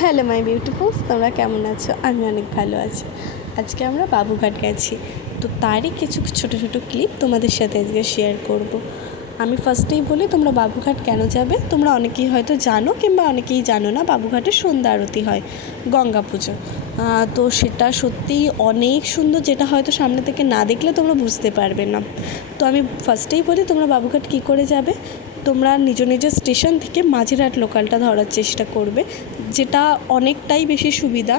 Hello my বিউটিফুলস, তোমরা কেমন আছো? আমি অনেক ভালো আছি। আজকে আমরা বাবুঘাট গেছি, তো তারই কিছু ছোট ছোট ক্লিপ তোমাদের সাথে আজকে শেয়ার করব। আমি ফার্স্টেই বলি, তোমরা বাবুঘাট কেন যাবে? তোমরা অনেকেই হয়তো জানো কিংবা অনেকেই জানো না, বাবুঘাটে সন্ধ্যা আরতি হয়, গঙ্গা পুজো। তো সেটা সত্যিই অনেক সুন্দর, যেটা হয়তো সামনে থেকে না দেখলে তোমরা বুঝতে পারবে না। তো আমি ফার্স্টেই বলি, তোমরা বাবুঘাট কী করে যাবে? তোমরা নিজ নিজ স্টেশন থেকে মাঝেরহাট লোকালটা ধরার চেষ্টা করবে, যেটা অনেকটাই বেশি সুবিধা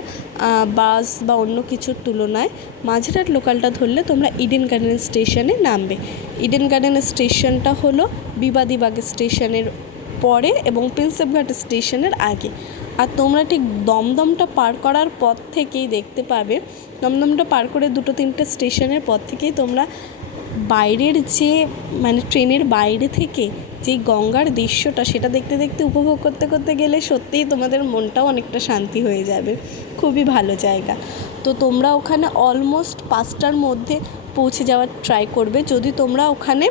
বাস বা অন্য কিছুর তুলনায়। মাঝেরহাট লোকালটা ধরলে তোমরা ইডেন গার্ডেন স্টেশনে নামবে। ইডেন গার্ডেন স্টেশনটা হলো বিবাদীবাগ স্টেশনের পরে এবং প্রিন্সেপঘাট স্টেশনের আগে। আর তোমরা ঠিক দমদমটা পার করার পর থেকেই দেখতে পাবে, দমদমটা পার করে 2-3টে স্টেশনের পর থেকেই তোমরা বাইরের যে ট্রেনের বাইরে থেকে যে গঙ্গার দৃশ্যটা, সেটা দেখতে দেখতে উপভোগ করতে করতে গেলে সত্যিই তোমাদের মনটাও অনেকটা শান্তি হয়ে যাবে। খুবই ভালো জায়গা। তো তোমরা ওখানে অলমোস্ট 5টার মধ্যে পৌঁছে যাওয়ার ট্রাই করবে, যদি তোমরা ওখানে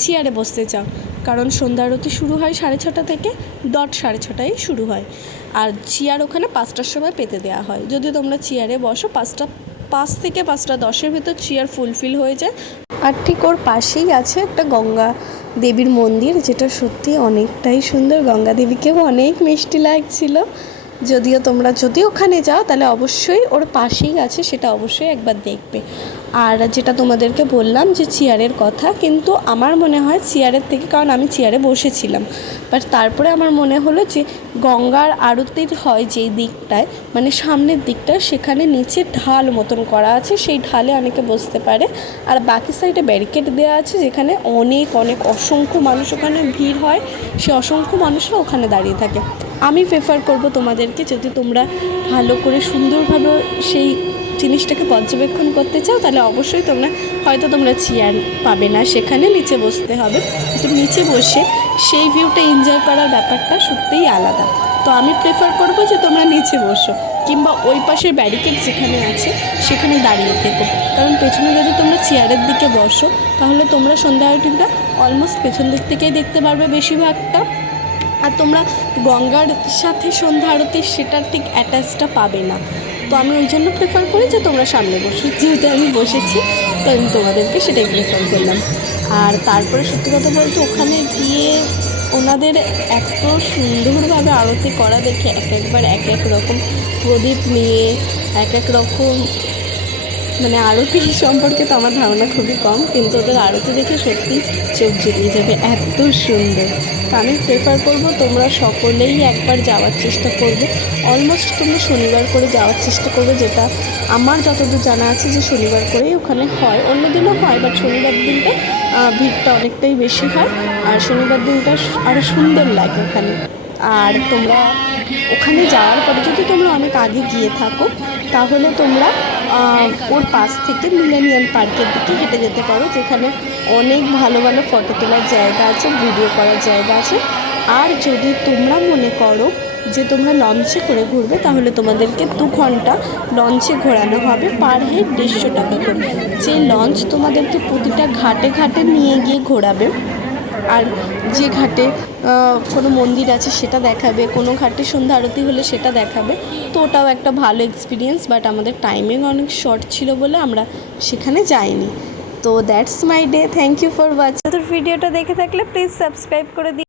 চেয়ারে বসতে চাও, কারণ সন্ধ্যা আরতি শুরু হয় 6:30 থেকে, 6:30টায় শুরু হয়। আর চেয়ার ওখানে 5টার সময় পেতে দেওয়া হয়। যদি তোমরা চেয়ারে বসো, 5 থেকে 5:10 ভিতর চেয়ার ফুলফিল হয়ে যায়। আর ঠিক ওর পাশেই আছে একটা গঙ্গা দেবীর মন্দির, যেটা সত্যি অনেকটাই সুন্দর। গঙ্গা দেবীকেও অনেক মিষ্টি লাগছিল। যদিও তোমরা যদি ওখানে যাও তাহলে অবশ্যই ওর পাশেই আছে, সেটা অবশ্যই একবার দেখবে। আর যেটা তোমাদেরকে বললাম যে চেয়ারের কথা, কিন্তু আমার মনে হয় চেয়ারের থেকে, কারণ আমি চেয়ারে বসেছিলাম, বাট তারপরে আমার মনে হলো যে গঙ্গার আরতির হয় যেই দিকটায়, সামনের দিকটায়, সেখানে নিচে ঢাল মতন করা আছে, সেই ঢালে অনেকে বসতে পারে। আর বাকি সাইডে ব্যারিকেড দেওয়া আছে, যেখানে অনেক অসংখ্য মানুষ ওখানে ভিড় হয়, সে অসংখ্য মানুষরা ওখানে দাঁড়িয়ে থাকে। আমি প্রেফার করব তোমাদেরকে, যদি তোমরা ভালো করে সুন্দরভাবে সেই জিনিসটাকে পর্যবেক্ষণ করতে চাও, তাহলে অবশ্যই তোমরা চেয়ার পাবে না, সেখানে নিচে বসতে হবে। তো নিচে বসে সেই ভিউটা এনজয় করার ব্যাপারটা সত্যিই আলাদা। তো আমি প্রেফার করব যে তোমরা নিচে বসো, কিংবা ওই পাশের ব্যারিকেড যেখানে আছে সেখানে দাঁড়িয়ে থেকো। কারণ পেছনে যদি তোমরা চেয়ারের দিকে বসো, তাহলে তোমরা সন্ধ্যা আরতিটা অলমোস্ট পেছন দিক থেকেই দেখতে পারবে বেশিরভাগটা। আর তোমরা গঙ্গার সাথে সন্ধ্যা আরতির সেটার ঠিক অ্যাটাচটা পাবে না। তো আমি ওই জন্য প্রেফার করি যে তোমরা সামনে বসো। যেহেতু আমি বসেছি, তো আমি তোমাদেরকে সেটাই প্রেফার করলাম। আর তারপরে সত্যি কথা বলতে, ওখানে গিয়ে ওনাদের এত সুন্দরভাবে আরতি করা দেখে, একবার এক এক রকম প্রদীপ নিয়ে এক এক রকম, আরতি সম্পর্কে তো আমার ধারণা খুবই কম, কিন্তু ওদের আরতি দেখে সত্যি চোখ জুড়িয়ে যাবে, এত সুন্দর। তো আমি প্রেফার করব তোমরা সকলেই একবার যাওয়ার চেষ্টা করবে। অলমোস্ট তোমরা শনিবার করে যাওয়ার চেষ্টা করবে, যেটা আমার যতদূর জানা আছে যে শনিবার করেই ওখানে হয়। অন্য দিনও হয়, বাট শনিবার দিনটা ভিড়টা অনেকটাই বেশি হয়, আর শনিবার দিনটা আরও সুন্দর লাগে ওখানে। আর তোমরা ওখানে যাওয়ার পরে যদি তোমরা অনেক আগে গিয়ে থাকো, তাহলে তোমরা ওর পাশ থেকে মিলেনিয়াম পার্কের দিকে হেঁটে যেতে পারো, যেখানে অনেক ভালো ভালো ফটো তোলার জায়গা আছে, ভিডিও করার জায়গা আছে। আর যদি তোমরা মনে করো যে তোমরা লঞ্চে করে ঘুরবে, তাহলে তোমাদেরকে 2 ঘন্টা লঞ্চে ঘোরানো হবে, পার হেড 150 টাকা করে। যে লঞ্চ তোমাদেরকে প্রতিটা ঘাটে ঘাটে নিয়ে গিয়ে ঘোরাবে। আর যে ঘাটে কোনো মন্দির আছে সেটা দেখাবে, কোনো ঘাটে সন্ধ্যা আরতি হলে সেটা দেখাবে। তো ওটাও একটা ভালো এক্সপিরিয়েন্স, বাট আমাদের টাইমিং অনেক শর্ট ছিল বলে আমরা সেখানে যাইনি। তো that's my day. Thank you for watching. তোর ভিডিওটা দেখে থাকলে প্লিজ সাবস্ক্রাইব করে দিও।